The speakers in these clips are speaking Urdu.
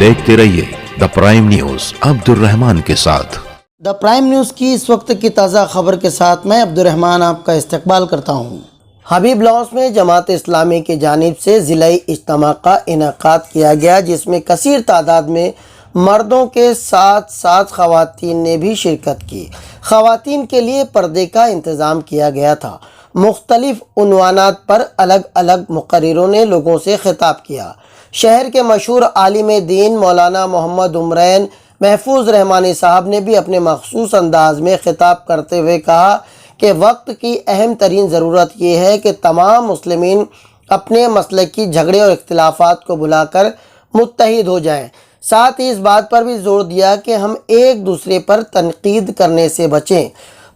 دیکھتے رہیے دا پرائم نیوز عبد الرحمان کے ساتھ۔ دا پرائم نیوز کی اس وقت کی تازہ خبر کے ساتھ میں عبد الرحمان آپ کا استقبال کرتا ہوں۔ حبیب لاؤس میں جماعت اسلامی کی جانب سے ضلعی اجتماع کا انعقاد کیا گیا، جس میں کثیر تعداد میں مردوں کے ساتھ ساتھ خواتین نے بھی شرکت کی۔ خواتین کے لیے پردے کا انتظام کیا گیا تھا۔ مختلف عنوانات پر الگ الگ مقرروں نے لوگوں سے خطاب کیا۔ شہر کے مشہور عالم دین مولانا محمد عمرین محفوظ رحمانی صاحب نے بھی اپنے مخصوص انداز میں خطاب کرتے ہوئے کہا کہ وقت کی اہم ترین ضرورت یہ ہے کہ تمام مسلمین اپنے مسلکی جھگڑے اور اختلافات کو بھلا کر متحد ہو جائیں۔ ساتھ ہی اس بات پر بھی زور دیا کہ ہم ایک دوسرے پر تنقید کرنے سے بچیں۔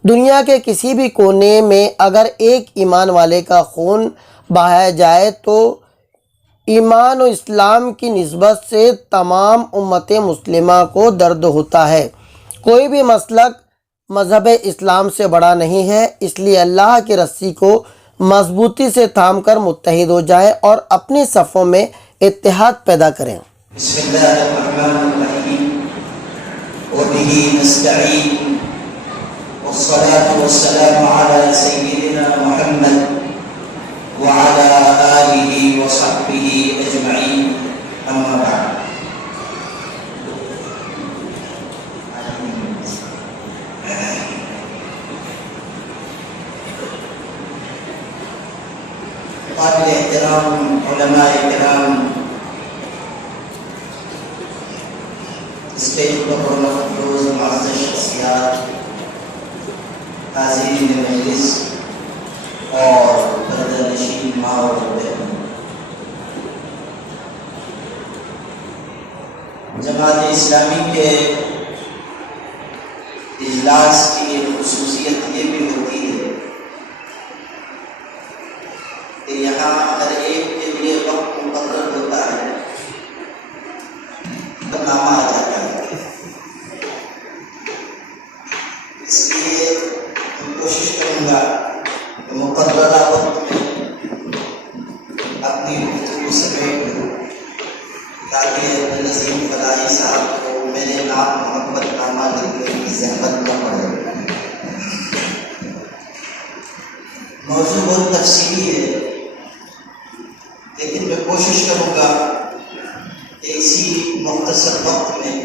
دنیا کے کسی بھی کونے میں اگر ایک ایمان والے کا خون بہایا جائے تو ایمان و اسلام کی نسبت سے تمام امت مسلمہ کو درد ہوتا ہے۔ کوئی بھی مسلک مذہب اسلام سے بڑا نہیں ہے، اس لیے اللہ کی رسی کو مضبوطی سے تھام کر متحد ہو جائیں اور اپنی صفوں میں اتحاد پیدا کریں۔ بسم اللہ الرحمن الرحیم وبہ نستعین والصلاة والسلام علی سیدنا محمد وعلى آلہ وصحبہ اجمعین، اما بعد۔ قابل احترام علماء کرام، اسٹیج پر پرمخلوز معزز شخصیات، حاضرین مجلس اور پردہ نشین ماں اور بہن، جماعت اسلامی کے اجلاس کی ایک خصوصیت یہ بھی ہوتی ہے کہ یہاں ہر ایک کے لیے وقت مقرر ہوتا ہے، نامہ آ جاتا ہے۔ اس لیے میں کوشش کروں گا کہ مقررہ وقت میں اپنی گفتگو سمیٹ لوں تاکہ نظیم فلاحی صاحب کو میرے نام محبت نامہ لکھنے کی زحمت نہ پڑے۔ موضوع بہت تفصیلی ہے، لیکن میں کوشش کروں گا کہ اسی مختصر وقت میں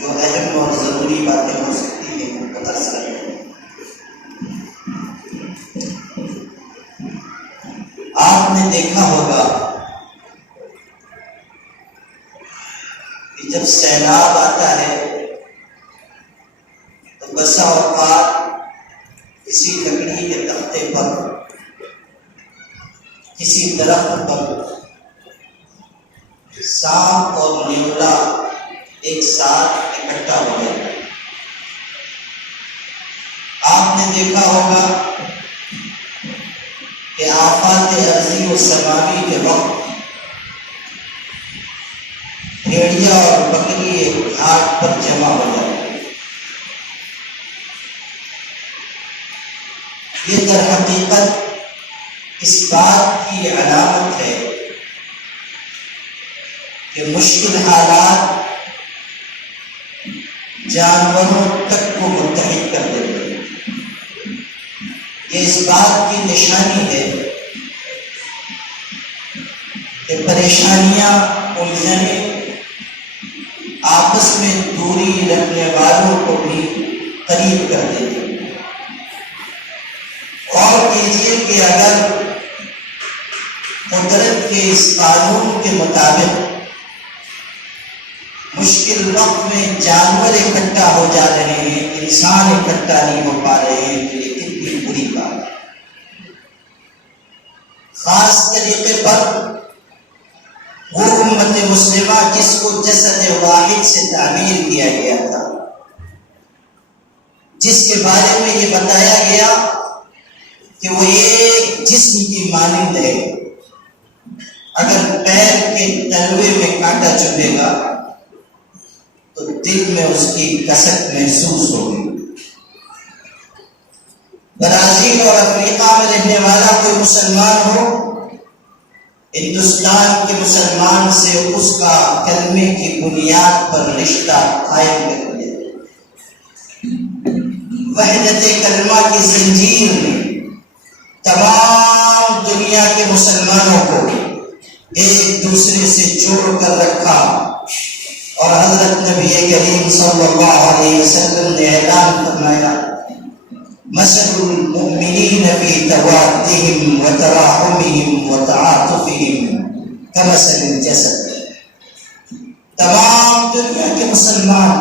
جو اہم اور ضروری باتیں ہو سکتی ہیں وہ عرض کریں۔ آپ نے دیکھا ہوگا کہ جب سیلاب آتا ہے تو بسا اوقات کسی لکڑی کے تختے پر، کسی درخت پر سانپ اور نیولا ایک ساتھ اکٹھا ہو گئے۔ آپ نے دیکھا ہوگا کہ آفات ارضی و سماوی کے وقت بھیڑیا اور بکری ایک گھاٹ پر جمع ہو جاتے۔ یہ در حقیقت اس بات کی علامت ہے کہ مشکل حالات جانوروں تک کو متحد کر دیتے ہیں۔ یہ اس بات کی نشانی ہے کہ پریشانیاں الجھنیں آپس میں دوری رکھنے والوں کو بھی قریب کر دیتے ہیں۔ اور کیجیے کہ اگر قدرت کے اس قانون کے مطابق مشکل وقت میں جانور اکٹھا ہو جا رہے ہیں، انسان اکٹھا نہیں ہو پا رہے ہیں، تو یہ کتنی بری بات ہے۔ خاص طریقے پر وہ امت مسلمہ جس کو جسد واحد سے تعبیر کیا گیا تھا، جس کے بارے میں یہ بتایا گیا کہ وہ ایک جسم کی مانند ہے، اگر پیر کے تلوے میں کانٹا چبھے گا تو دل میں اس کی کسک محسوس ہوگی۔ برازیل اور افریقہ میں رہنے والا کوئی مسلمان ہو، ہندوستان کے مسلمان سے اس کا کلمے کی بنیاد پر رشتہ قائم کر دیا۔ وحدت کلمہ کی زنجیر میں تمام دنیا کے مسلمانوں کو ایک دوسرے سے جوڑ کر رکھا، اور حضرت نبی کریم صلی اللہ علیہ وسلم نے اعلان فرمایا، مثل المؤمنین فی توادہم وتراحمہم وتعاطفہم کمثل الجسد۔ تمام دنیا کے مسلمان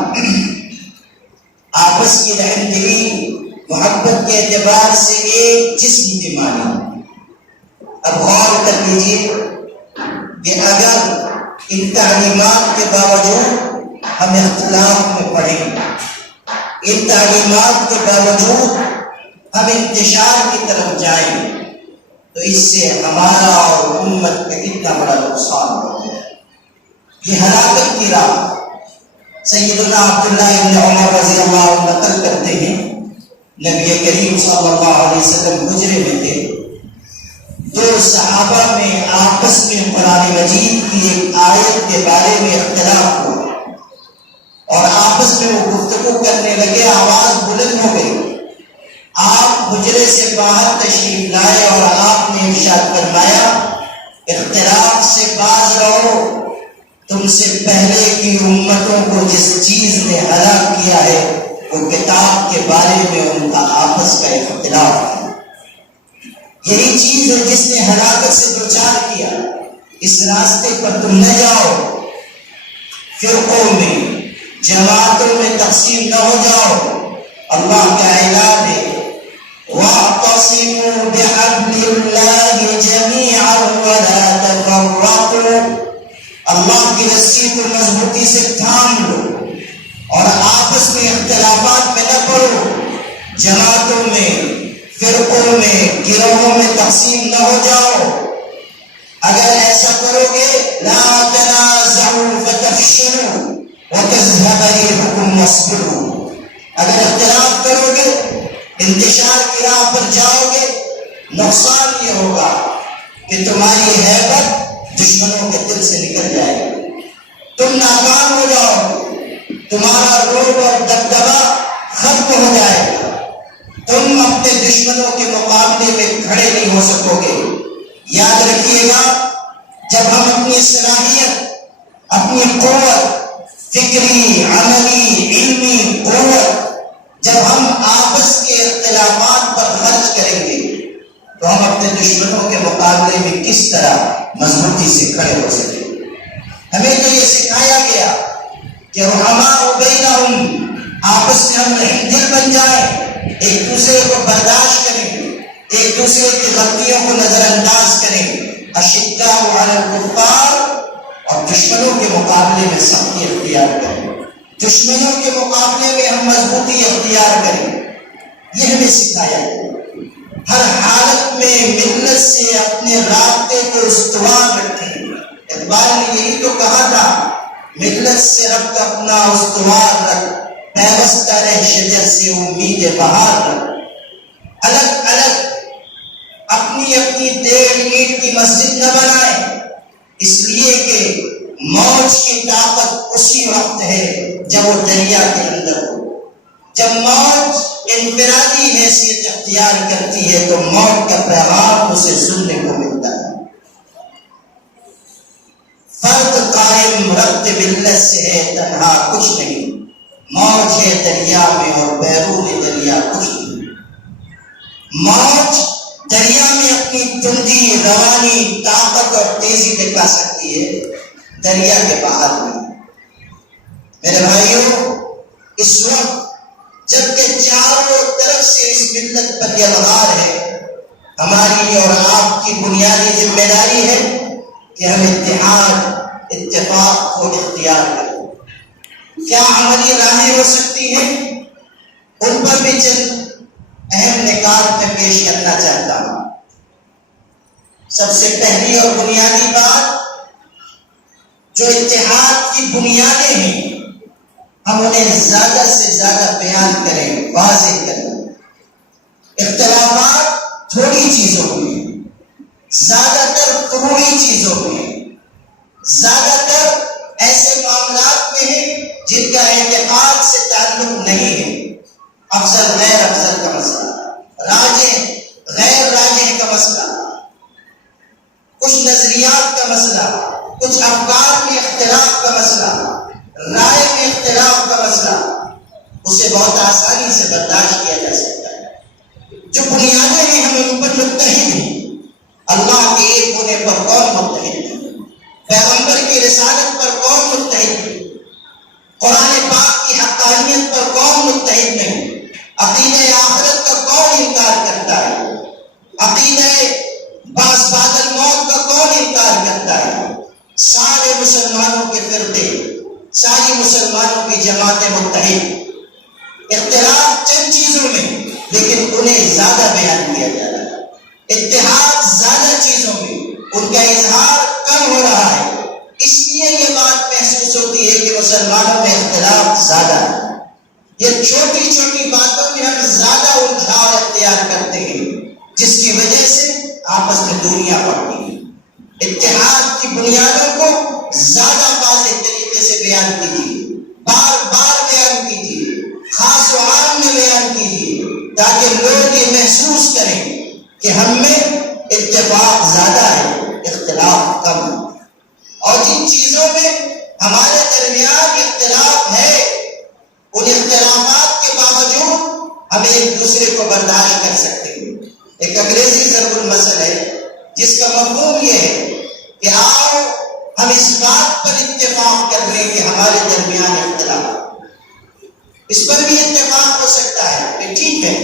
آپس کی رحم دلی محبت کے اعتبار سے ایک جسم کی مانی۔ اب غور کر لیجیے کہ اگر ان تعلیمات کے باوجود ہم اختلاف میں پڑیں، ان تعلیمات کے باوجود ہم انتشار کی طرف جائیں، تو اس سے ہمارا اور امت کا کتنا بڑا نقصان ہوگا۔ یہ ہلاکت کی راہ۔ سیدنا عبداللہ ابن عمر رضی اللہ عنہ نقل کرتے ہیں، نبی کریم صلی اللہ علیہ وسلم حجرے میں تھے، دو صحابہ میں آپس میں قرآن مجید کی ایک آیت کے بارے میں اختلاف ہوا، اور آپس میں وہ گفتگو کرنے لگے، آواز بلند ہو گئی۔ آپ حجرے سے باہر تشریف لائے اور آپ نے ارشاد فرمایا، اختلاف سے باز رہو، تم سے پہلے کی امتوں کو جس چیز نے ہلاک کیا ہے وہ کتاب کے بارے میں ان کا آپس کا اختلاف ہے۔ یہی چیز ہے جس نے ہلاکت سے دوچار کیا۔ اس راستے پر تم نہ جاؤ، فرقوں میں جماعتوں میں تقسیم نہ ہو جاؤ۔ اللہ کا اعلان ہے، وَاعْتَصِمُوا بِحَبْلِ اللَّهِ جَمِيعًا وَلَا تَفَرَّقُوا۔ اللہ کی رسی کو مضبوطی سے تھام لو اور آپس میں اختلافات میں نہ پڑو، جماعتوں میں، فرقوں میں، گروہوں میں تقسیم نہ ہو جاؤ۔ اگر ایسا کرو گے، لا تنازعوا فتفشلوا وتذهب ريحكم واصبروا۔ اگر اختلاف کرو گے، انتشار کی راہ پر جاؤ گے، نقصان یہ ہوگا کہ تمہاری ہیبت دشمنوں کے دل سے نکل جائے گی، تم ناکام ہو جاؤ گے، تمہارا روب اور دبدبا ختم ہو جائے گا، تم اپنے دشمنوں کے مقابلے میں کھڑے نہیں ہو سکو گے۔ یاد رکھیے گا، جب ہم اپنی صلاحیت، اپنی قوت، فکری، عملی، علمی قوت جب ہم آپس کے اختلافات پر خرچ کریں گے تو ہم اپنے دشمنوں کے مقابلے میں کس طرح مضبوطی سے کھڑے ہو سکیں۔ ہمیں تو یہ سکھایا گیا کہ رحماء بینہم، آپس میں ہم رحم دل بن جائیں، ایک دوسرے کو برداشت کریں، ایک دوسرے کی غلطیوں کو نظر انداز کریں، اشداء علی الکفار، اور دشمنوں کے مقابلے میں سختی اختیار کریں، دشمنوں کے مقابلے میں ہم مضبوطی اختیار کریں۔ یہ ہمیں سکھایا گیا۔ ہر حالت میں ملت سے اپنے رابطے کو استوار رکھیں۔ اقبال نے یہی تو کہا تھا، ملت سے ربط اپنا استوار رکھ، پیوستہ رہ شجر سے امید بہار رکھ۔ الگ الگ اپنی اپنی ڈیڑھ اینٹ کی مسجد نہ بنائیں، اس لیے کہ موج کی طاقت اسی وقت ہے جب وہ دریا کے اندر ہو۔ جب موج انفرادی حیثیت اختیار کرتی ہے تو موت کا پیغام اسے سننے کو ملتا ہے۔ فرد قائم ربط ملت سے ہے تنہا کچھ نہیں، موج ہے دریا میں اور بیرون دریا کچھ نہیں۔ موج دریا میں اپنی تندی، روانی، طاقت اور تیزی دکھا سکتی ہے، دریا کے باہر نہیں۔ میرے بھائیوں، اس وقت جبکہ چاروں طرف سے اس ملت پر یلغار ہے، ہماری اور آپ کی بنیادی ذمہ داری ہے کہ ہم اتحاد، اتفاق کو اختیار کریں۔ کیا عملی راہیں ہو سکتی ہیں؟ ان پر بھی چند اہم نکات میں پیش کرنا چاہتا ہوں۔ سب سے پہلی اور بنیادی بات، جو اتحاد کی بنیادیں ہیں، ہم انہیں زیادہ سے زیادہ بیان کریں، واضح کریں۔ اختلافات تھوڑی چیزوں میں، زیادہ تر فروعی چیزوں مسئلہ، کچھ افکار میں اختلاف کا مسئلہ، رائے میں اختلاف کا مسئلہ، اسے بہت آسانی سے برداشت کیا جا سکتا ہے۔ جو بنیادیں ہیں ہم ان پر متحد ہیں۔ اللہ کے ایک ہونے پر کون متحد ہے؟ پیغمبر کی رسالت پر کون متحد ہے؟ قرآن پاک کی حقانیت پر کون متحد نہیں؟ عقیدہ آخرت کا کون انکار کرتا ہے؟ عقیدہ بعث بعد الموت کا کون انکار کرتا ہے؟ سارے مسلمانوں کے فرقے، ساری مسلمانوں کی جماعتیں متحد، اختلاف چند چیزوں میں لیکن انہیں زیادہ بیان کیا جا رہا ہے، اتحاد زیادہ چیزوں میں، ان کا اظہار کم ہو رہا ہے۔ اس لیے یہ بات محسوس ہوتی ہے کہ مسلمانوں میں اختلاف زیادہ ہے۔ یہ چھوٹی چھوٹی باتوں میں ہم زیادہ الجھاؤ اختیار کرتے ہیں، جس کی وجہ سے آپس میں دوریاں پڑتی ہیں۔ اتحاد کی بنیادوں کو زیادہ واضح طریقے سے بیان کیجیے، بار بار بیان کیجیے، خاص و عام میں بیان کیجیے، تاکہ لوگ یہ محسوس کریں کہ ہم میں اتفاق زیادہ ہے، اختلاف کم ہے۔ اور جن چیزوں میں ہمارے درمیان اختلاف ہے، ان اختلافات کے باوجود ہم ایک دوسرے کو برداشت کر سکتے ہیں۔ ایک انگریزی ضرب المثل ہے جس کا مفہوم یہ ہے کہ آؤ ہم اس بات پر اتفاق کر لیں کہ ہمارے درمیان اختلاف، اس پر بھی اتفاق ہو سکتا ہے کہ ٹھیک ہے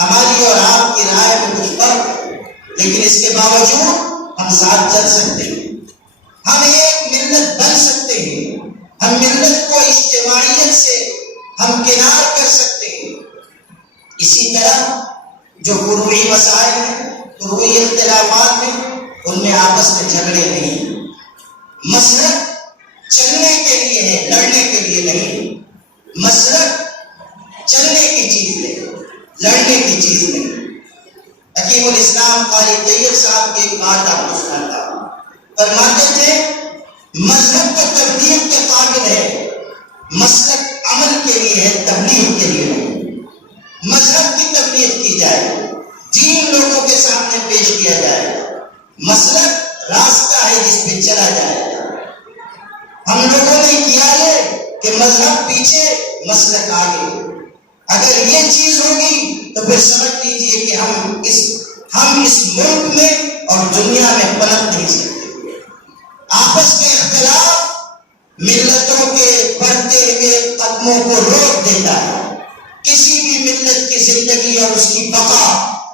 ہماری اور آپ کی رائے میں کچھ فرق ہے، لیکن اس کے باوجود ہم ساتھ چل سکتے ہیں، ہم ایک ملت بن سکتے ہیں، ہم ملت کو اجتماعیت سے ہم کنار کر سکتے ہیں۔ اسی طرح جو فروعی مسائل ہیں، فروعی اختلافات ہیں، ان میں آپس میں جھگڑے نہیں، مسلک چلنے کے لیے ہے، لڑنے کے لیے نہیں۔ مسلک چلنے کی چیز ہے، لڑنے کی چیز نہیں۔ حکیم الاسلام قاری طیب صاحب کی ایک بات آپ کو سناتا ہوں، فرماتے تھے مذہب تو تبلیغ کے قابل ہے، مسلک عمل کے لیے ہے، تبلیغ کے لیے نہیں۔ مذہب کی تبلیغ کی جائے، دین لوگوں کے سامنے پیش کیا جائے، مسلک راستہ ہے جس پہ چلا جائے۔ ہم لوگوں نے کیا ہے کہ مذہب پیچھے، مسلک آگے۔ اگر یہ چیز ہوگی تو پھر سمجھ لیجیے کہ ہم اس ملک میں اور دنیا میں پنپ نہیں سکتے۔ آپس کے اختلاف ملتوں کے بڑھتے ہوئے قدموں کو روک دیتا ہے۔ کسی بھی ملت کی زندگی اور اس کی بقا،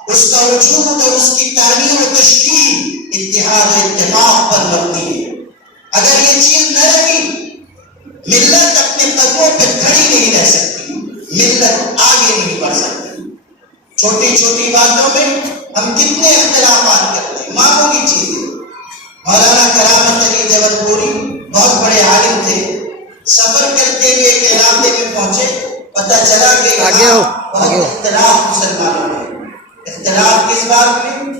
اس کا وجود اور اس کی تعمیر و تشکیل اتحاد و اتفاق پر مبنی ہے۔ اگر یہ چیز نہ رہی، ملت اپنے قدموں پہ کھڑی نہیں رہ سکتی، ملت آگے نہیں بڑھ سکتی۔ چھوٹی چھوٹی باتوں میں ہم کتنے اختلافات کرتے ہیں، معمولی چیزیں۔ مولانا کرامت علی دیوبندپوری بہت بڑے عالم تھے، سفر کرتے ہوئے ایک علاقے میں پہنچے، پتہ چلا کہ بہت اختلاف مسلمانوں میں۔ اختلاف کس بات میں؟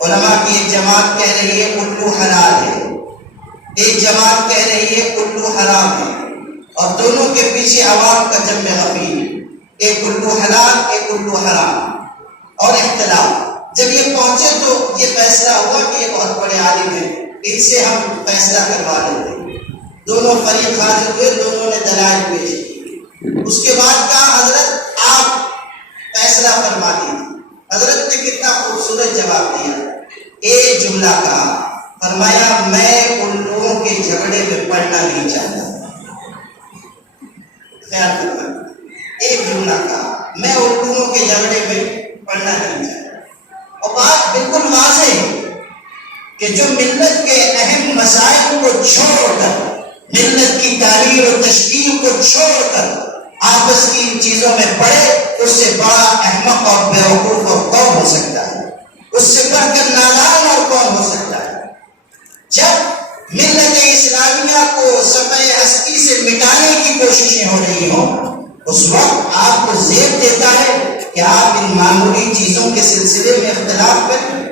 علماء کی ایک جماعت کہہ رہی ہے الو حلال ہے، ایک جماعت کہہ رہی ہے الو حرام ہے، اور دونوں کے پیچھے عوام کا جمع غفیر، ایک الو حلال ایک الو حرام، اور اختلاف۔ جب یہ پہنچے تو یہ فیصلہ ہوا کہ یہ بہت بڑے عالم ہیں، ان سے ہم فیصلہ کروا لیتے ہیں۔ دونوں فریق حاضر ہوئے، دونوں نے دلائل پیش کی۔ اس کے بعد کہا حضرت آپ فیصلہ فرما دیجیے۔ حضرت نے کتنا خوبصورت جواب دیا، ایک جملہ کہا، فرمایا میں ان لوگوں کے جھگڑے میں پڑنا نہیں چاہتا۔ خیال کرنا، ایک جملہ کہا، میں ان لوگوں کے جھگڑے میں پڑنا نہیں چاہتا۔ اور بات بالکل واضح ہے کہ جو ملت کے اہم مسائل کو چھوڑ کر، ملت کی تعمیر و تشکیل کو چھوڑ کر آپس کی ان چیزوں میں پڑے، اس سے بڑا احمق اور بیوقوف اور کون ہو سکتا ہے؟ اس سے بڑھ کر نادان اور کون ہو سکتا ہے؟ جب ملت اسلامیہ کو صفحہ ہستی سے مٹانے کی کوششیں ہو رہی ہوں، اس وقت آپ کو زیب دیتا ہے کہ آپ ان معمولی چیزوں کے سلسلے میں اختلاف کریں،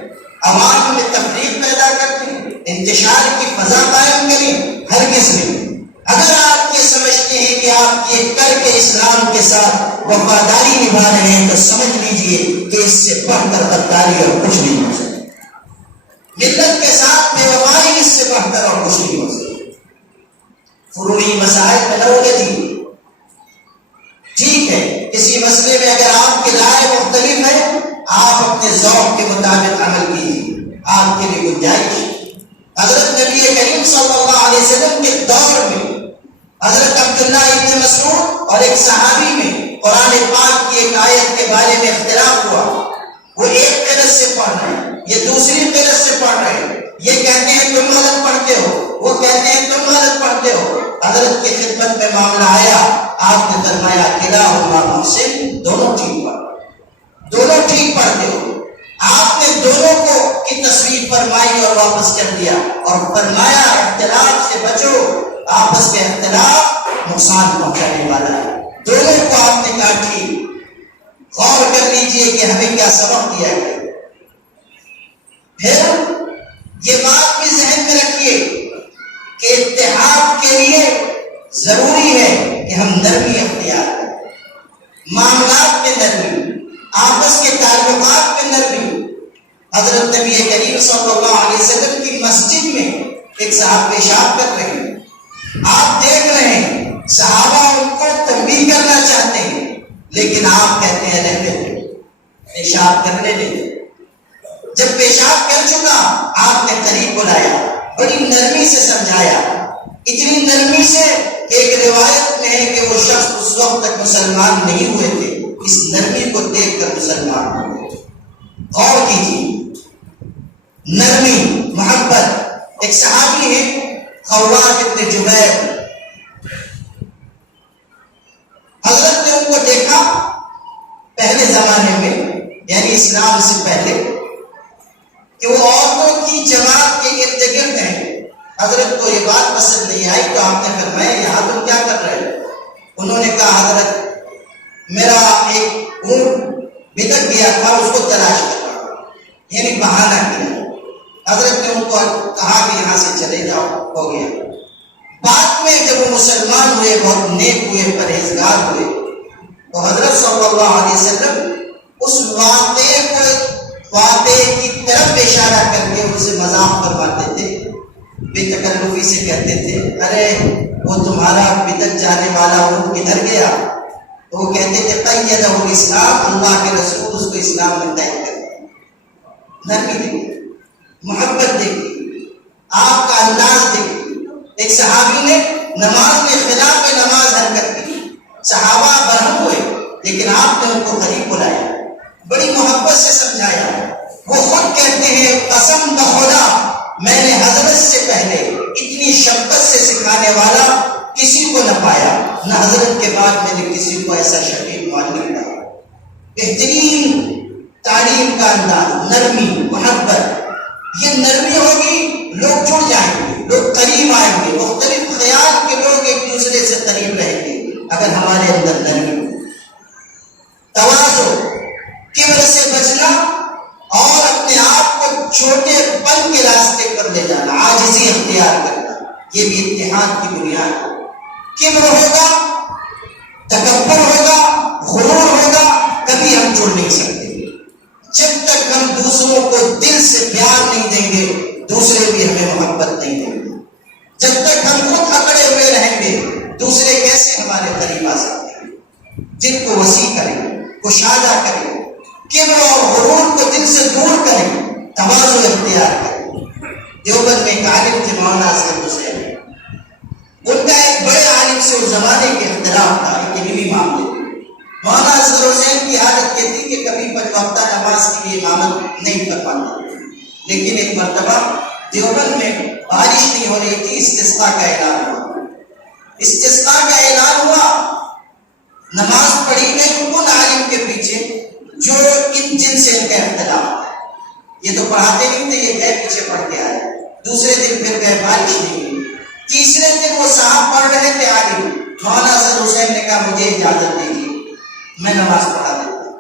عوام میں تفریق پیدا کریں، انتشار کی فضا قائم کریں، ہرگز نہیں۔ اگر آپ یہ سمجھتے ہیں کہ آپ یہ کر کے اسلام کے ساتھ وفاداری نبھا رہے ہیں تو سمجھ لیجئے کہ اس سے بڑھ کر غداری اور کچھ نہیں ہو سکتا۔ ملت کے ساتھ بے وفائی اس سے بڑھ کر اور کچھ نہیں ہو سکتی۔ فروعی مسائل میں نہ الجھیے۔ ٹھیک ہے، کسی مسئلے میں اگر آپ کی رائے مختلف ہے، آپ اپنے ذوق کے مطابق عمل کیجیے، آپ کے لیے گنجائش۔ حضرت نبی کریم صلی اللہ علیہ وسلم کے دور میں حضرت عبداللہ ابن مسعود اور ایک صحابی میں قرآن پاک کی ایک آیت کے بارے میں اختلاف ہوا۔ وہ ایک قرت سے پڑھ رہے ہیں، یہ دوسری قرت سے پڑھ رہے ہیں، یہ کہتے ہیں تم غلط پڑھتے ہو، وہ کہتے ہیں تم غلط پڑھتے ہو۔ حضرت کی خدمت میں معاملہ آیا، آپ نے فرمایا کلاہما محسن، دونوں ٹھیک پڑھتے، دونوں ٹھیک پڑھتے ہو۔ آپ نے دونوں کو کی تصویر فرمائی اور واپس کر دیا اور فرمایا اختلاف سے بچو، آپس کے اختلاف نقصان پہنچانے والا ہے۔ دونوں کو آپ نے کہا ٹھیک۔ غور کر لیجئے کہ ہمیں کیا سبق دیا ہے۔ پھر یہ بات بھی ذہن میں رکھیے کہ اتحاد کے لیے ضروری ہے کہ ہم نرمی اختیار کریں، معاملات میں نرمی، آپس کے تعلقات میں نرمی۔ حضرت نبی کریم صلی اللہ علیہ وسلم کی مسجد میں ایک صاحب پیشاب کر رہے ہیں، آپ دیکھ رہے ہیں، صحابہ ان کو تنبیہ کرنا چاہتے ہیں، لیکن آپ کہتے ہیں رہنے دیں، پیشاب کرنے دیں۔ جب پیشاب کر چکا آپ نے قریب بلایا، بڑی نرمی سے سمجھایا، اتنی نرمی سے ایک روایت میں ہے کہ وہ شخص اس وقت تک مسلمان نہیں ہوئے تھے، اس نرمی کو دیکھ کر مسلمان ہوئے۔ غور کیجیے، نرمی، محبت۔ ایک صحابی ہے خوات ابن جبیر، حضرت نے ان کو دیکھا پہلے زمانے میں، یعنی اسلام سے پہلے، کہ وہ عورتوں کی جماعت کے ارد گرد ہیں۔ حضرت کو یہ بات پسند نہیں آئی تو آپ نے فرمایا یہاں تم کیا کر رہے ہو؟ انہوں نے کہا حضرت میرا ایک اونٹ بھٹک گیا تھا، اس کو تلاش کر رہا ہوں، یعنی بہانہ کیا۔ حضرت نے ان کو کہا کہ یہاں سے چلے جاؤ، ہو گیا۔ بعد میں جب وہ مسلمان ہوئے، بہت نیک ہوئے، پرہیزگار ہوئے، تو حضرت صلی اللہ علیہ وسلم اس واقعے کی طرف اشارہ کر کے ان سے مذاق کرواتے تھے، بے تکلفی سے کہتے تھے ارے وہ تمہارا بتک جانے والا وہ کدھر گیا؟ تو وہ کہتے تھے قیدہ الاسلام، اللہ کے رسول اس کو اسلام میں قید کر دیا۔ نرمی دیکھیے، محبت دیکھیے، آپ کا انداز دیکھیے۔ ایک صحابی نے نماز کے خلاف نماز حرکت کی، صحابہ برہم ہوئے، لیکن آپ نے ان کو قریب بلایا، بڑی محبت سے سمجھایا۔ وہ خود کہتے ہیں قسم بخدا میں نے حضرت سے پہلے اتنی شفقت سے سکھانے والا کسی کو نہ پایا، نہ حضرت کے بعد میں نے کسی کو ایسا شدید معلم پایا۔ بہترین تعلیم کا انداز، نرمی، محبت۔ یہ نرمی ہوگی، لوگ جڑ جائیں گے، لوگ قریب آئیں گے، مختلف خیال کے لوگ ایک دوسرے سے قریب رہیں گے اگر ہمارے اندر نرمی ہو۔ تواضع، کبر سے بچنا اور اپنے آپ کو چھوٹے پن کے راستے پر لے جانا، عاجزی اختیار کرنا، یہ بھی اتحاد کی بنیاد ہے۔ کبر ہوگا، تکبر ہوگا، غرور ہوگا، کبھی ہم جڑ نہیں سکتے۔ جب تک ہم دوسروں کو دل سے پیار نہیں دیں گے، دوسرے بھی ہمیں محبت نہیں دیں گے۔ جب تک ہم خود اکڑے ہوئے رہیں گے، دوسرے کیسے ہمارے قریب آ سکتے ہیں؟ دل کو وسیع کریں، کشادہ کریں، کبر اور غرور کو دل سے دور کریں، تواضع اختیار کریں۔ دیوبند میں ایک عالم تھے مولانا اصغر حسین، ان کا ایک بڑے عالم سے اس زمانے کے اختلاف تھا ایک علمی معاملے۔ مولانا اصغر حسین کی عادت یہ تھی کہ کبھی پنج وقتہ نماز کے لیے امامت نہیں کر پاتے، لیکن ایک مرتبہ دیوبند میں بارش نہیں ہو رہی تھی، استسقاء کا اعلان ہوا۔ استسقاء کا اعلان ہوا، نماز پڑھی گئی ان عالم کے پیچھے جو جن سے ان کا اختلاف ہے۔ یہ تو پڑھاتے نہیں تھے، یہ گئے پیچھے پڑھ کے آئے۔ دوسرے دن پھر گئے، بارش نہیں ہوئی۔ تیسرے دن وہ صاحب پڑھ رہے تھے عالم، مولانا اصغر حسین نے کہا مجھے اجازت دیجیے میں نماز پڑھا دیتا ہوں۔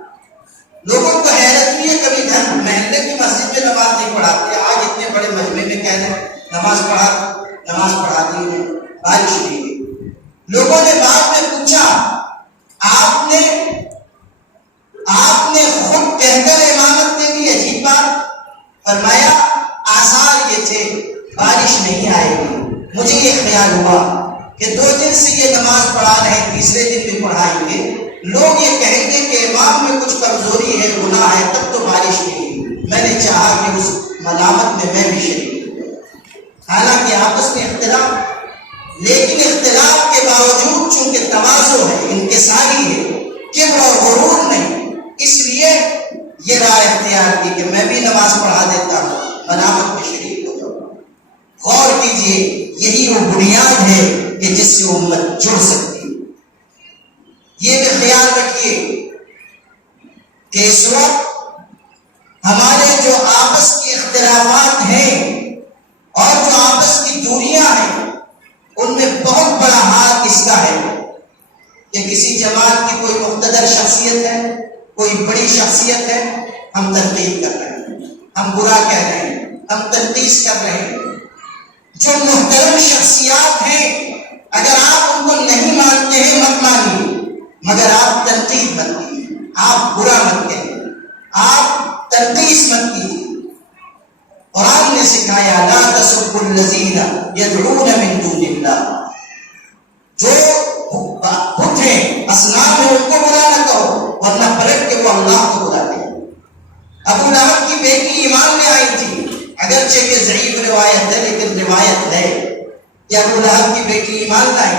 لوگوں کو حیرت ہوئی ہے، کبھی گھر محلے کی مسجد میں نماز نہیں پڑھاتے، آج اتنے بڑے مجمع میں کہہ رہے نماز پڑھا دی ہے، بارش نہیں ہوئی۔ لوگوں نے بعد میں پوچھا آپ نے خود کہہ کر امامت دے دی، عجیب بات۔ فرمایا آسان یہ تھے بارش نہیں آئے گی. مجھے یہ خیال ہوا کہ 2 دن سے یہ نماز پڑھا رہے، تیسرے دن بھی پڑھائیں گے، لوگ یہ کہیں گے کہ امام میں کچھ کمزوری ہے، گناہ ہے، تب تو بارش نہیں ہوئی. میں نے چاہا کہ اس ملامت میں بھی شریک ہوں. حالانکہ آپس میں اختلاف، لیکن اختلاف کے باوجود چونکہ تواضع ہے، انکساری ہے، کبر اور غرور نہیں، اس لیے یہ رائے اختیار کی کہ میں بھی نماز پڑھا دیتا ہوں، ملامت میں شریک ہو جاؤں. غور کیجیے، یہی وہ بنیاد ہے کہ جس سے امت جڑ سکتی ہے. یہ بھی خیال رکھیے کہ اس وقت ہمارے جو آپس کے اختلافات ہیں اور جو آپس کی دوریاں ہیں، ان میں بہت بڑا ہاتھ اس کا ہے کہ کسی جماعت کی کوئی مقتدر شخصیت ہے، کوئی بڑی شخصیت ہے، ہم تنقید کر رہے ہیں، ہم برا کہہ رہے ہیں، ہم تنقید کر رہے ہیں. جو محترم شخصیات ہیں، اگر آپ ان کو نہیں مانتے ہیں مت مانیے، مگر آپ تنقید مت کیجیے، آپ برا مت کہیے، آپ تنقید مت کیجیے. قرآن نے سکھایا لا تسبوا الذین یدعون من دون اللہ، جو بت ہیں، اصنام ہیں، ان کو برا نہ کہو ورنہ پلٹ کے وہ اللہ کو بلاتے ہیں. ابو لہب کی بیٹی ایمان لے آئی تھی، اگرچہ کہ ضعیف روایت ہے لیکن روایت ہے کہ ابو لہب کی بیٹی ایمان لائی.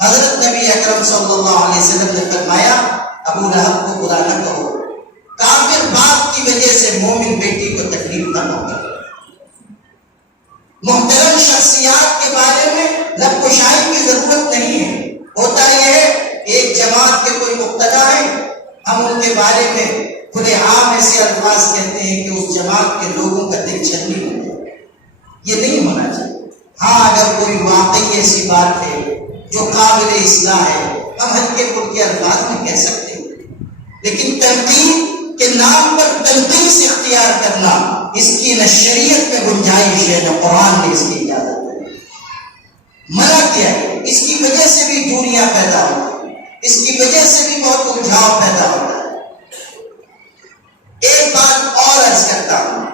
حضرت نبی اکرم صلی اللہ علیہ وسلم نے فرمایا ابو لہب کو برا نہ کہو، کافر باپ کی وجہ سے مومن بیٹی کو تکلیف نہ پہنچے. محترم شخصیات کے بارے میں لب کشائی کی ضرورت نہیں ہے. ہوتا یہ ہے ایک جماعت کے کوئی مقتدا ہے، ہم ان کے بارے میں کھلے عام ایسے الفاظ کہتے ہیں کہ اس جماعت کے لوگوں کا دل چھلنی ہو جائے. یہ نہیں ہونا چاہیے. ہاں اگر کوئی واقعی ایسی بات ہے جو قابل اصلاح ہے، ہم ہلکے پھلکے الفاظ میں کہہ سکتے ہیں، لیکن تنقید کے نام پر تنقید سے اختیار کرنا، اس کی نہ شریعت میں گنجائش ہے نہ قرآن نے اس کی اجازت ہے. منع کیا ہے. اس کی وجہ سے بھی دوریاں پیدا ہوتی ہیں، اس کی وجہ سے بھی بہت الجھاؤ پیدا ہوتا ہے. ایک بات اور عرض کرتا ہوں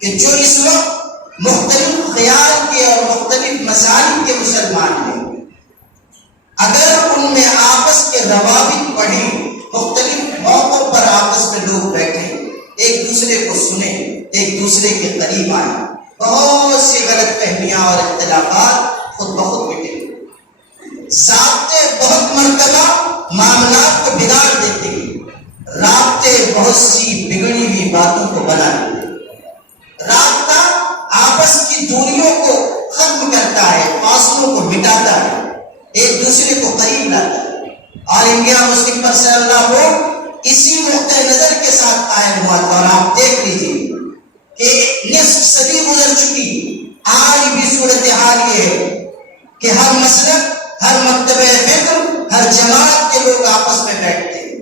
کہ جو اس وقت مختلف خیال کے اور مختلف مذاہب کے مسلمان ہیں، اگر ان میں آپس کے روابط پڑھیں، مختلف موقعوں پر آپس میں لوگ بیٹھیں، ایک دوسرے کو سنیں، ایک دوسرے کے قریب آئیں، بہت سی غلط فہمیاں اور اختلافات خود بخود مٹیں گے. ضابطے بہت مرتبہ معاملات کو بگاڑ دیتے ہیں، رابطے بہت سی بگڑی ہوئی باتوں کو بنا دیتے ہیں. رابطہ آپس کی دوریوں کو ختم کرتا ہے، فاصلوں کو مٹاتا ہے، ایک دوسرے کو قریب لاتا ہے. اور انڈیا مسلم پرسنل لا بورڈ اسی نقطۂ نظر کے ساتھ قائم ہوا تھا. اور آپ دیکھ لیجیے کہ نصف صدی گزر چکی، آج بھی صورتحال یہ ہے کہ ہر مسلک، ہر مکتبہ فکر، ہر جماعت کے لوگ آپس میں بیٹھتے ہیں،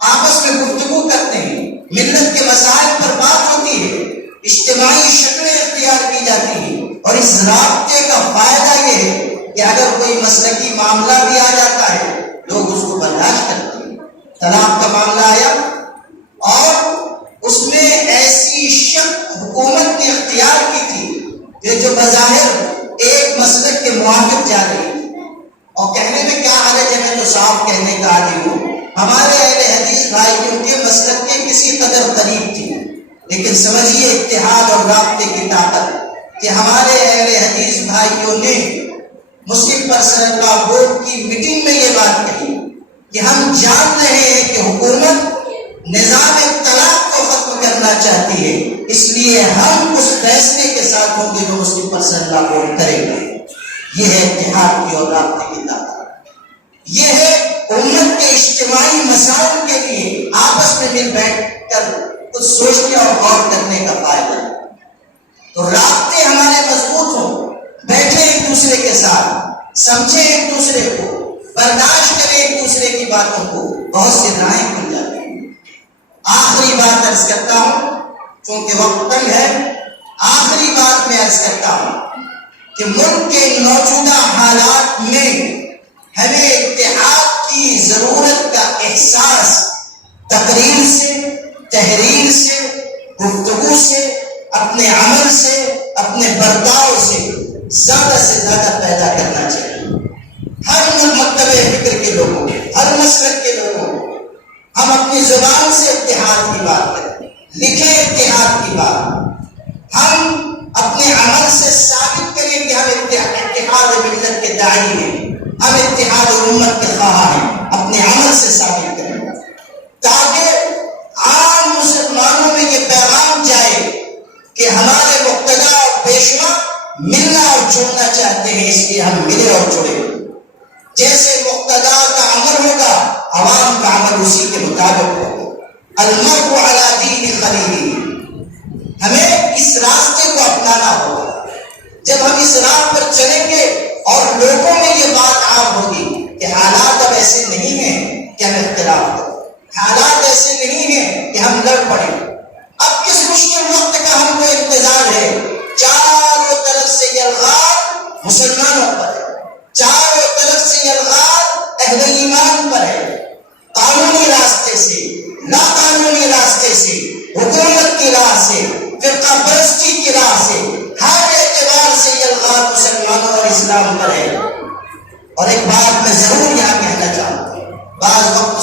آپس میں گفتگو کرتے ہیں، ملت کے مسائل پر بات ہوتی ہے، اجتماعی شکلیں اختیار کی جاتی ہیں. اور اس رابطے کا فائدہ یہ ہے کہ اگر کوئی مسلکی معاملہ بھی آ جاتا ہے لوگ اس کو برداشت کرتے ہیں. طلاق کا معاملہ آیا اور اس میں ایسی شک حکومت نے اختیار کی تھی کہ جو بظاہر ایک مسلک کے موافق جا رہی تھی. اور کہنے میں کیا حرج ہے، میں تو صاف کہنے کا عادی ہوں، ہمارے اہل حدیث بھائیوں کے مسلک کے کسی قدر قریب تھی، لیکن سمجھیے اتحاد اور رابطے کی طاقت کہ ہمارے اہل حدیث بھائیوں نے مسلم پرسنل لا بورڈ کی میٹنگ میں یہ بات کہی کہ ہم جان رہے ہیں کہ حکومت نظام طلاق کو ختم کرنا چاہتی ہے، اس لیے ہم اس فیصلے کے ساتھ ہوں گے جو مسلم پرسنل لا بورڈ کرے گا. یہ ہے اتحاد کی اور رابطے کی طاقت. یہ ہے امت کے اجتماعی مسائل کے لیے آپس میں مل بیٹھ کر کچھ سوچنے اور غور کرنے کا فائدہ ہے. تو رابطے ہمارے مضبوط ہوں، بیٹھے ایک دوسرے کے ساتھ، سمجھے ایک دوسرے کو، برداشت کریں ایک دوسرے کی باتوں کو، بہت سی راہیں کھل جاتی ہیں. آخری بات عرض کرتا ہوں چونکہ وقت تنگ ہے، آخری بات میں عرض کرتا ہوں کہ ملک کے موجودہ حالات میں ہمیں اتحاد کی ضرورت کا احساس تقریر سے، تحریر سے، گفتگو سے، اپنے عمل سے، اپنے برتاؤ سے زیادہ پیدا کرنا چاہیے. ہر مکتب فکر کے لوگوں، ہر مسلک کے لوگوں، ہم اپنی زبان سے اتحاد کی بات کریں، لکھیں اتحاد کی بات. ہم اپنے عمل سے ثابت کریں کہ ہم اتحاد ملت کے داعی ہیں، ہم اتحاد امت کے خواہاں ہیں. اپنے عمل سے ثابت کریں تاکہ عام مسلمانوں میں یہ پیغام جائے کہ ہمارے مقتدی اور پیشوا ملنا اور جڑنا چاہتے ہیں، اس لیے ہم ملے اور جڑے. جیسے مقتدی کا عمل ہوگا، عوام کا عمل اسی کے مطابق ہوگا. المرء علی دین خلیلہ. ہمیں اس راستے کو اپنانا ہوگا. جب ہم اس راہ پر چلیں گے اور لوگوں میں یہ بات عام ہوگی کہ حالات اب ایسے نہیں ہیں کہ ہم اختلاف کریں، حالات ایسے نہیں ہیں کہ ہم لڑ پڑیں. اب کس مشکل وقت کا ہم کو انتظار ہے. چاروں طرف سے یلغار مسلمانوں پر ہے، چاروں طرف سے یلغار اہل ایمان پر ہے. قانونی راستے سے، لا قانونی راستے سے، حکومت کی راہ سے، فرقہ پرستی کی راہ سے، ہر اعتبار سے یلغار مسلمانوں اور اسلام پر ہے. اور ایک بات میں ضرور یہاں کہنا چاہوں گا، بعض وقت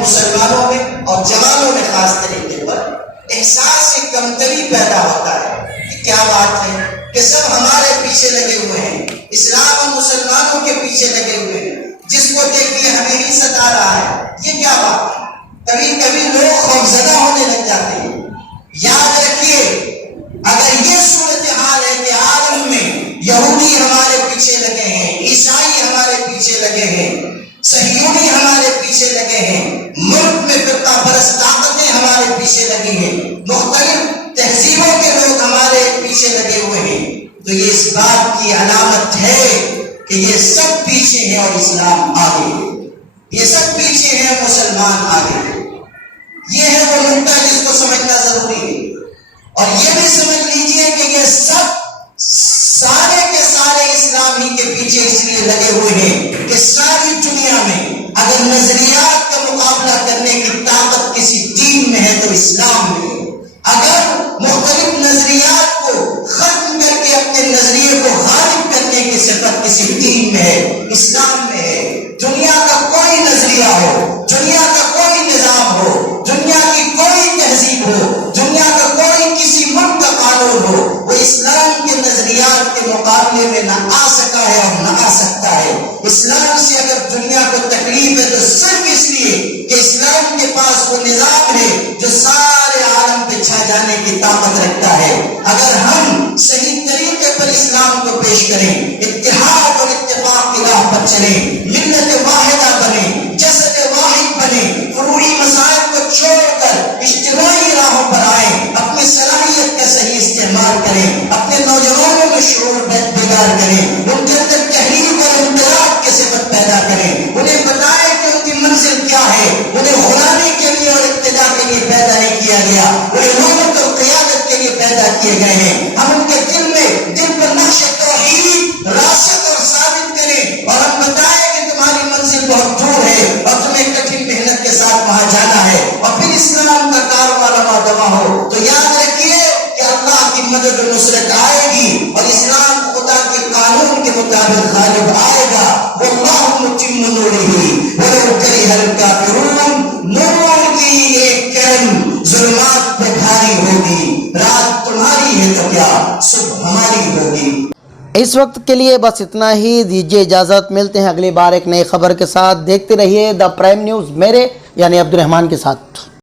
مسلمانوں میں اور جوانوں میں خاص طریقے پر احساس کمتری پیدا ہوتا ہے کہ کیا بات ہے کہ سب ہمارے پیچھے لگے ہوئے ہیں، اسلام اور مسلمانوں کے پیچھے لگے ہوئے ہیں، جس کو دیکھیے ہمیں ہی ستا رہا ہے. یہ کیا بات ہے؟ کبھی کبھی لوگ خوفزدہ ہونے لگ جاتے ہیں. یاد رکھیے، اگر یہ صورتحال ہے کہ عالم میں یہودی ہمارے پیچھے لگے ہیں، عیسائی ہمارے پیچھے لگے ہیں، صہیونی ہمارے پیچھے لگے ہیں، ملک میں فرقہ پرست طاقتیں ہمارے پیچھے لگی ہیں، مختلف تہذیبوں کے لوگ ہمارے پیچھے لگے ہوئے ہیں، تو یہ اس بات کی علامت ہے کہ یہ سب پیچھے ہیں اور اسلام آگے ہے. یہ سب پیچھے ہیں، مسلمان آگے ہے. یہ ہے وہ نقطہ جس کو سمجھنا ضروری ہے. اور یہ بھی سمجھ لیجئے کہ یہ سب سارے کے سارے اسلام ہی کے پیچھے اس لیے لگے ہوئے ہیں کہ ساری دنیا میں اگر نظریات کا مقابلہ کرنے کی طاقت کسی دین میں ہے تو اسلام میں ہے. اگر مختلف نظریات کو ختم کر کے اپنے نظریے کو غالب کرنے کی صفت کسی دین میں ہے، اسلام میں ہے. دنیا کا کوئی نظریہ ہو، دنیا کا کوئی نظام ہو، دنیا کی کوئی تہذیب ہو، دنیا کا کوئی کسی ملک کا قانون ہو، وہ اسلام کے نظریات کے مقابلے میں نہ آ سکا ہے اور نہ آ سکتا ہے. اسلام سے اگر دنیا کو تکلیف ہے تو صرف اس لیے کہ اسلام کے پاس وہ نظام ہے جو سارے عالم پہ چھا جانے کی طاقت رکھتا ہے. اگر ہم صحیح طریقے پر اسلام کو پیش کریں، اتحاد اور اتفاق کی راہ پر چلیں، ملت واحدہ بنے، جسد واحد بنے، فروعی مسائل کو چھوڑ کر اجتماعی راہوں پر آئیں، اپنی صلاحیت کا صحیح استعمال کریں، اپنے نوجوانوں میں شعور بیدار کریں، ان کے اندر تحریک اور انقلاب کی صفت پیدا کریں، انہیں بتائیں کہ ان کی منزل کیا ہے. انہیں غلامی کے لیے اور ابتدا کے لیے پیدا نہیں کیا گیا، انہیں نوبت اور قیادت کے لیے پیدا کیے گئے ہیں. ہم ان کے دل پر نقش توحید راسخ اور ثابت کریں اور ہم بتائیں کہ تمہاری منزل بہت دور ہے اور تمہیں کٹھن محنت کے ساتھ وہاں جانا ہے اور پھر اسلام کا کاروبار رواں دواں ہو. تو یاد رکھیے کہ اللہ کی مدد و نصرت آئے گی اور اسلام خدا کے قانون کے مطابق غالب آئے گا. واللہ متم نورہ ولو کرہ الکافرون. نور کی ایک کرن ظلمات پہ بھاری ہوگی، رات تمہاری ہے تو کیا صبح ہماری ہوگی. اس وقت کے لیے بس اتنا ہی، دیجیے اجازت. ملتے ہیں اگلی بار ایک نئی خبر کے ساتھ. دیکھتے رہیے دا پرائم نیوز، میرے یعنی عبد الرحمان کے ساتھ.